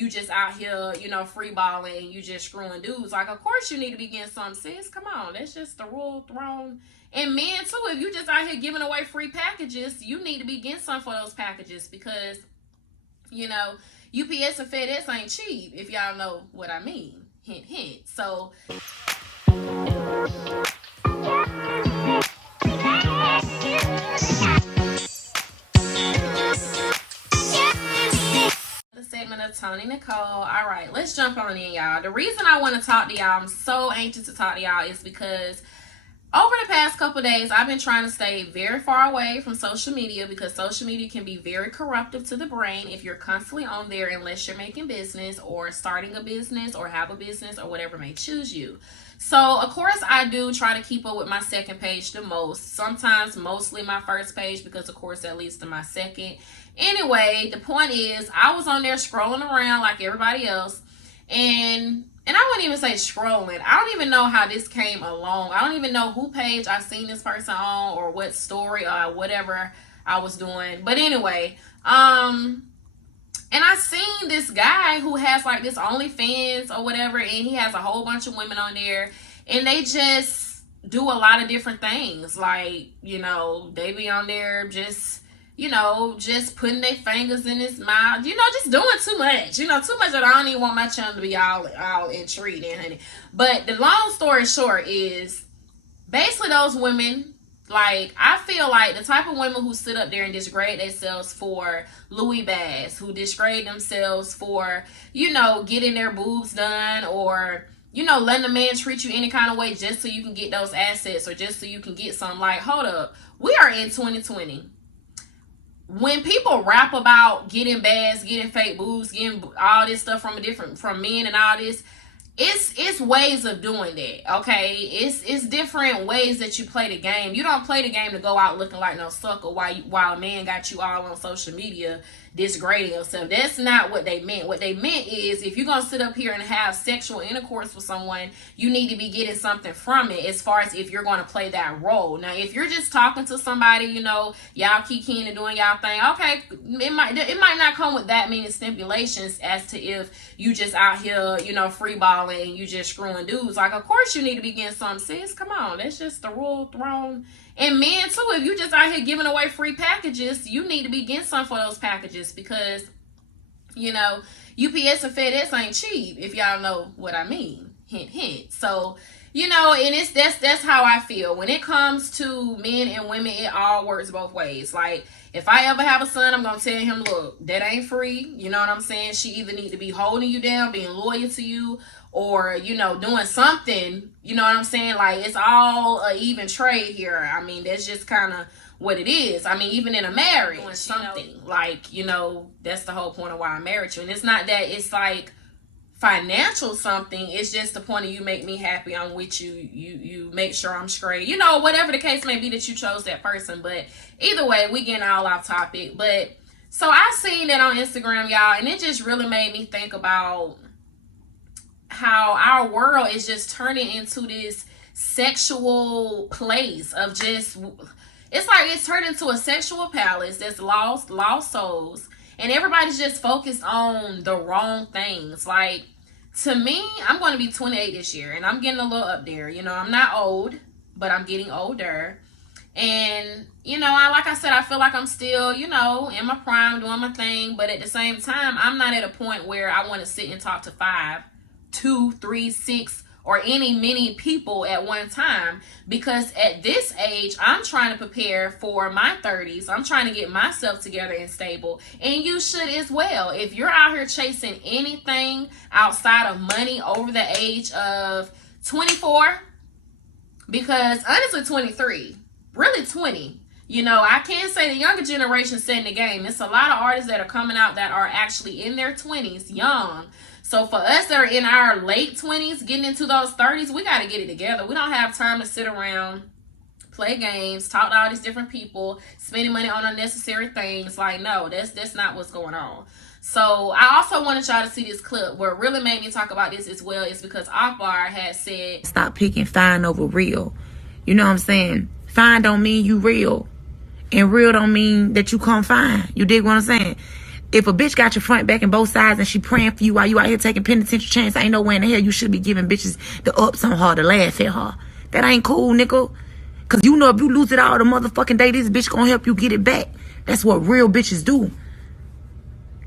you just out here, you know, free balling and you just screwing dudes. Like, of course you need to be getting some, sis. Come on, that's just the rule thrown. And men too, if you just out here giving away free packages, you need to be getting some for those packages, because, you know, UPS and FedEx ain't cheap, if y'all know what I mean. Hint, hint. So segment of Tony Nicole. All right, let's jump on in, y'all. The reason I want to talk to y'all, I'm so anxious to talk to y'all, is because over the past couple days, I've been trying to stay very far away from social media, because social media can be very corruptive to the brain if you're constantly on there, unless you're making business or starting a business or have a business or whatever may choose you. So, of course, I do try to keep up with my second page the most. Sometimes mostly my first page, because, of course, that leads to my second. Anyway, the point is, I was on there scrolling around like everybody else, and I wouldn't even say scrolling. I don't even know how this came along. I don't even know who page I seen this person on, or what story or whatever I was doing. But anyway, and I seen this guy who has like this OnlyFans or whatever, and he has a whole bunch of women on there, and they just do a lot of different things. Like, you know, they be on there just, you know, just putting their fingers in his mouth, you know, just doing too much, you know, too much that I don't even want my channel to be all intrigued in, honey. But the long story short is, basically those women, like, I feel like the type of women who sit up there and degrade themselves for Louis bags, who degrade themselves for, you know, getting their boobs done, or, you know, letting a man treat you any kind of way just so you can get those assets, or just so you can get some. Like, hold up, we are in 2020. When people rap about getting bags, getting fake boobs, getting all this stuff from men and all this, it's ways of doing that, okay? It's different ways that you play the game. You don't play the game to go out looking like no sucker while a man got you all on social media disgrading yourself. That's not what they meant. What they meant is, if you're gonna sit up here and have sexual intercourse with someone, you need to be getting something from it, as far as if you're gonna play that role. Now, if you're just talking to somebody, you know, y'all kicking and doing y'all thing, okay, it might not come with that many stipulations as to if you just out here, you know, free balling and you just screwing dudes. Like, of course you need to be getting some, sis. Come on, that's just the rule thrown. And men too, if you just out here giving away free packages, you need to be getting some for those packages, because, you know, UPS and FedEx ain't cheap, if y'all know what I mean. Hint, hint. So, you know, and that's how I feel. When it comes to men and women, it all works both ways. Like, if I ever have a son, I'm going to tell him, look, that ain't free. You know what I'm saying? She either need to be holding you down, being loyal to you, or, you know, doing something. You know what I'm saying? Like, it's all an even trade here. I mean, that's just kind of what it is. I mean, even in a marriage, doing something, you know, like, you know, that's the whole point of why I married you. And it's not that it's like financial something. It's just the point of, you make me happy, I'm with you, you make sure I'm straight, you know, whatever the case may be that you chose that person. But either way, we getting all off topic. But so I seen that on Instagram, y'all, and it just really made me think about how our world is just turning into this sexual place of just, it's like it's turned into a sexual palace that's lost souls, and everybody's just focused on the wrong things. Like, to me, I'm going to be 28 this year, and I'm getting a little up there. You know, I'm not old, but I'm getting older. And, you know, like I said, I feel like I'm still, you know, in my prime, doing my thing. But at the same time, I'm not at a point where I want to sit and talk to 5, 2, 3, 6, or many people at one time, because at this age, I'm trying to prepare for my 30s. I'm trying to get myself together and stable, and you should as well. If you're out here chasing anything outside of money over the age of 24, because honestly, 23, really 20, you know, I can't say the younger generation setting the game. It's a lot of artists that are coming out that are actually in their 20s, young. So for us that are in our late 20s, getting into those 30s, we got to get it together. We don't have time to sit around, play games, talk to all these different people, spending money on unnecessary things. Like, no, that's not what's going on. So I also wanted y'all to see this clip. What really made me talk about this as well is because Akbar had said, stop picking fine over real. You know what I'm saying? Fine don't mean you real, and real don't mean that you come fine. You dig what I'm saying? If a bitch got your front, back, and both sides, and she praying for you while you out here taking penitentiary chance, ain't no way in the hell you should be giving bitches the ups on her to laugh at her. That ain't cool, nigga. Cause you know if you lose it all the motherfucking day, this bitch gonna help you get it back. That's what real bitches do.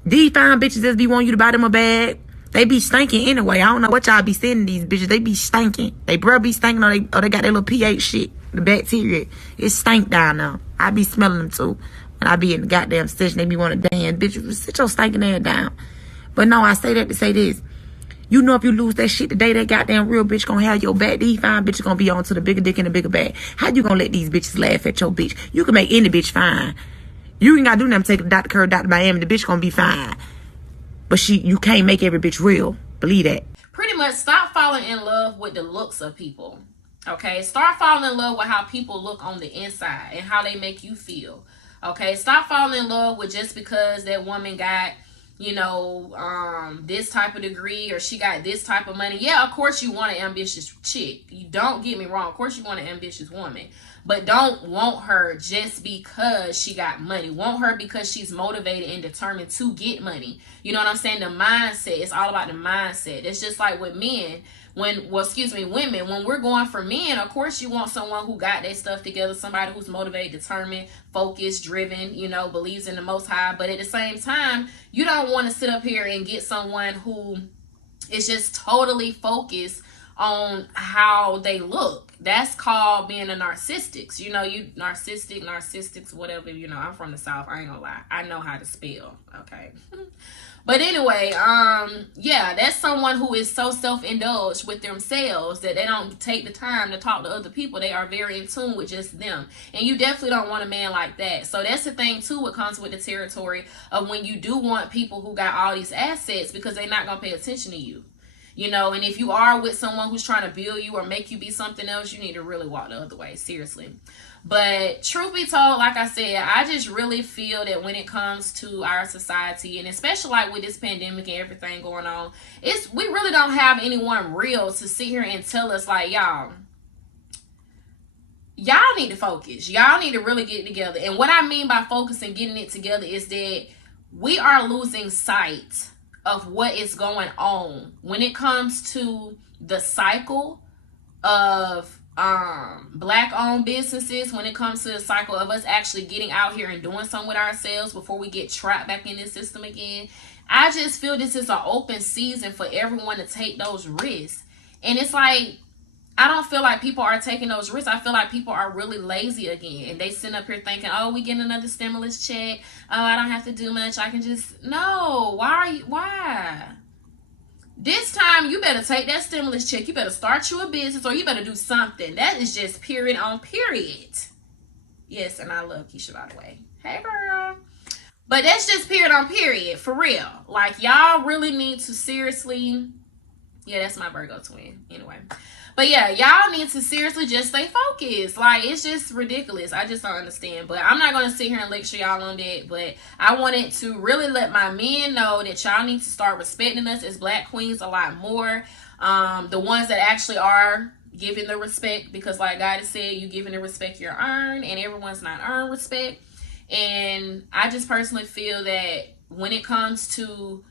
These fine bitches just be wanting you to buy them a bag. They be stinking anyway. I don't know what y'all be sending these bitches. They be stinking. They breath be stinking, or they got that little pH shit. The bacteria. It stink down there. I be smelling them too. When I be in the goddamn station, they be wanting to dance. Bitch, sit your stinking ass down. But no, I say that to say this. You know if you lose that shit today, that goddamn real bitch gonna have your back. These fine bitches gonna be on to the bigger dick and the bigger bag. How you gonna let these bitches laugh at your bitch? You can make any bitch fine. You ain't gotta do nothing. Take a Dr. Kerr, Dr. Miami. The bitch gonna be fine. But you can't make every bitch real. Believe that. Pretty much stop falling in love with the looks of people. Okay? Start falling in love with how people look on the inside and how they make you feel. Okay? Stop falling in love with just because that woman got, you know, this type of degree, or she got this type of money. Yeah, of course you want an ambitious chick. You don't get me wrong. Of course you want an ambitious woman. But don't want her just because she got money. Want her because she's motivated and determined to get money. You know what I'm saying? The mindset. It's all about the mindset. It's just like with men. Women, when we're going for men, of course you want someone who got their stuff together, somebody who's motivated, determined, focused, driven, you know, believes in the Most High. But at the same time, you don't want to sit up here and get someone who is just totally focused on how they look. That's called being a narcissist. You know, you narcissics, whatever. You know, I'm from the South. I ain't gonna lie. I know how to spell. Okay. But anyway, yeah, that's someone who is so self-indulged with themselves that they don't take the time to talk to other people. They are very in tune with just them. And you definitely don't want a man like that. So that's the thing, too, what comes with the territory of when you do want people who got all these assets, because they're not going to pay attention to you. You know, and if you are with someone who's trying to build you or make you be something else, you need to really walk the other way. Seriously. But truth be told, like I said, I just really feel that when it comes to our society, and especially like with this pandemic and everything going on, we really don't have anyone real to sit here and tell us like, y'all need to focus. Y'all need to really get it together. And what I mean by focus and getting it together is that we are losing sight of what is going on when it comes to the cycle of black owned businesses, when it comes to the cycle of us actually getting out here and doing something with ourselves before we get trapped back in this system again. I just feel this is an open season for everyone to take those risks. And it's like, I don't feel like people are taking those risks. I feel like people are really lazy again. And they sit up here thinking, oh, we getting another stimulus check. Oh, I don't have to do much. I can just... No. Why? This time, you better take that stimulus check. You better start you a business, or you better do something. That is just period on period. Yes, and I love Keisha, by the way. Hey, girl. But that's just period on period. For real. Like, y'all really need to seriously... Yeah, that's my Virgo twin. Anyway. But yeah, y'all need to seriously just stay focused. Like, it's just ridiculous. I just don't understand. But I'm not going to sit here and lecture y'all on that. But I wanted to really let my men know that y'all need to start respecting us as black queens a lot more. The ones that actually are giving the respect. Because like God has said, you giving the respect you earn. And everyone's not earned respect. And I just personally feel that when it comes to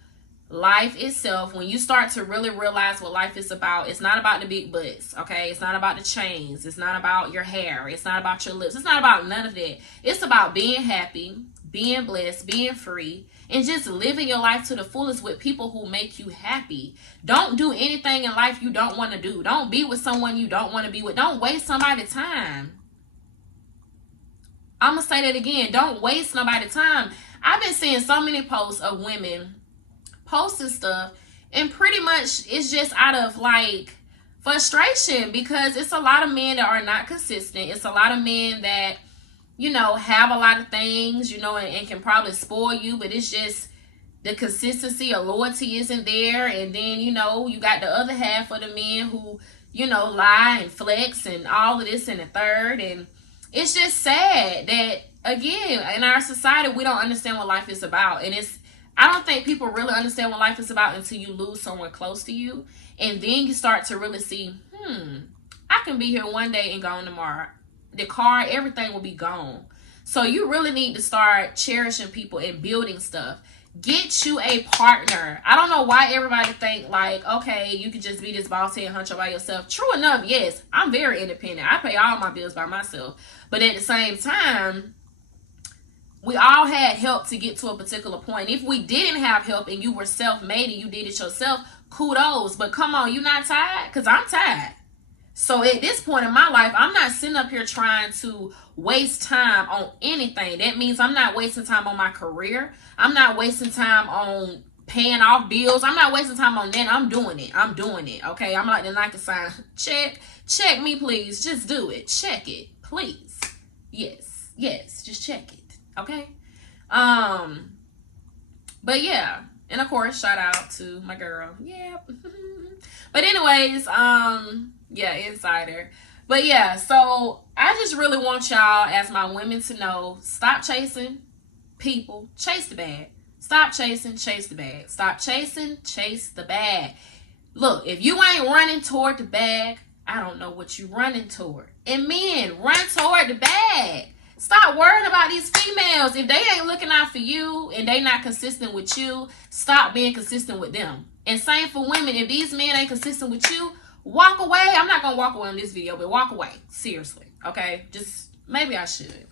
life itself, when you start to really realize what life is about, it's not about the big butts, okay? It's not about the chains. It's not about your hair. It's not about your lips. It's not about none of that. It's about being happy, being blessed, being free, and just living your life to the fullest with people who make you happy. Don't do anything in life you don't want to do. Don't be with someone you don't want to be with. Don't waste somebody's time. I'm going to say that again. Don't waste nobody's time. I've been seeing so many posts of women posting stuff, and pretty much it's just out of like frustration, because it's a lot of men that are not consistent. It's a lot of men that, you know, have a lot of things, you know, and can probably spoil you, but it's just the consistency or loyalty isn't there. And then, you know, you got the other half of the men who, you know, lie and flex and all of this and the third. And it's just sad that, again, in our society, we don't understand what life is about. And I don't think people really understand what life is about until you lose someone close to you. And then you start to really see, I can be here one day and gone tomorrow. The car, everything will be gone. So you really need to start cherishing people and building stuff. Get you a partner. I don't know why everybody think like, okay, you could just be this boss head huncho by yourself. True enough, yes, I'm very independent. I pay all my bills by myself. But at the same time, we all had help to get to a particular point. If we didn't have help and you were self-made and you did it yourself, kudos. But come on, you not tired? Because I'm tired. So at this point in my life, I'm not sitting up here trying to waste time on anything. That means I'm not wasting time on my career. I'm not wasting time on paying off bills. I'm not wasting time on that. I'm doing it. I'm doing it. Okay. I'm like the Nike sign. Check me, please. Just do it. Check it, please. Yes. Just check it. Okay. But yeah. And of course, shout out to my girl. Yep. But anyways, yeah, insider. But yeah, so I just really want y'all as my women to know, stop chasing people, chase the bag. Stop chasing, chase the bag. Stop chasing, chase the bag. Look, if you ain't running toward the bag, I don't know what you running toward. And men, run toward the bag. Stop worrying about these females. If they ain't looking out for you and they not consistent with you, stop being consistent with them. And same for women. If these men ain't consistent with you, walk away. I'm not going to walk away on this video, but walk away. Seriously. Okay? Just, maybe I should.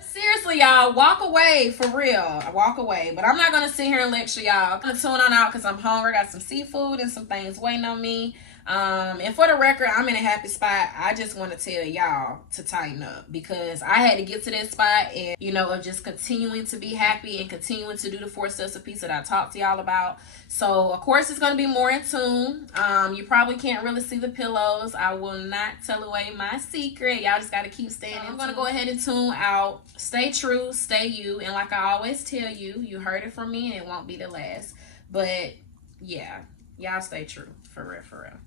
Seriously, y'all, walk away. For real. Walk away. But I'm not going to sit here and lecture y'all. I'm going to tune on out because I'm hungry. Got some seafood and some things waiting on me. And for the record, I'm in a happy spot. I just want to tell y'all to tighten up because I had to get to that spot and, you know, of just continuing to be happy and continuing to do the 4 steps of peace that I talked to y'all about. So, of course, it's going to be more in tune. You probably can't really see the pillows. I will not tell away my secret. Y'all just got to keep staying. I'm going to go ahead and tune out. Stay true, stay you. And like I always tell you, you heard it from me and it won't be the last. But, yeah, y'all stay true. For real, for real.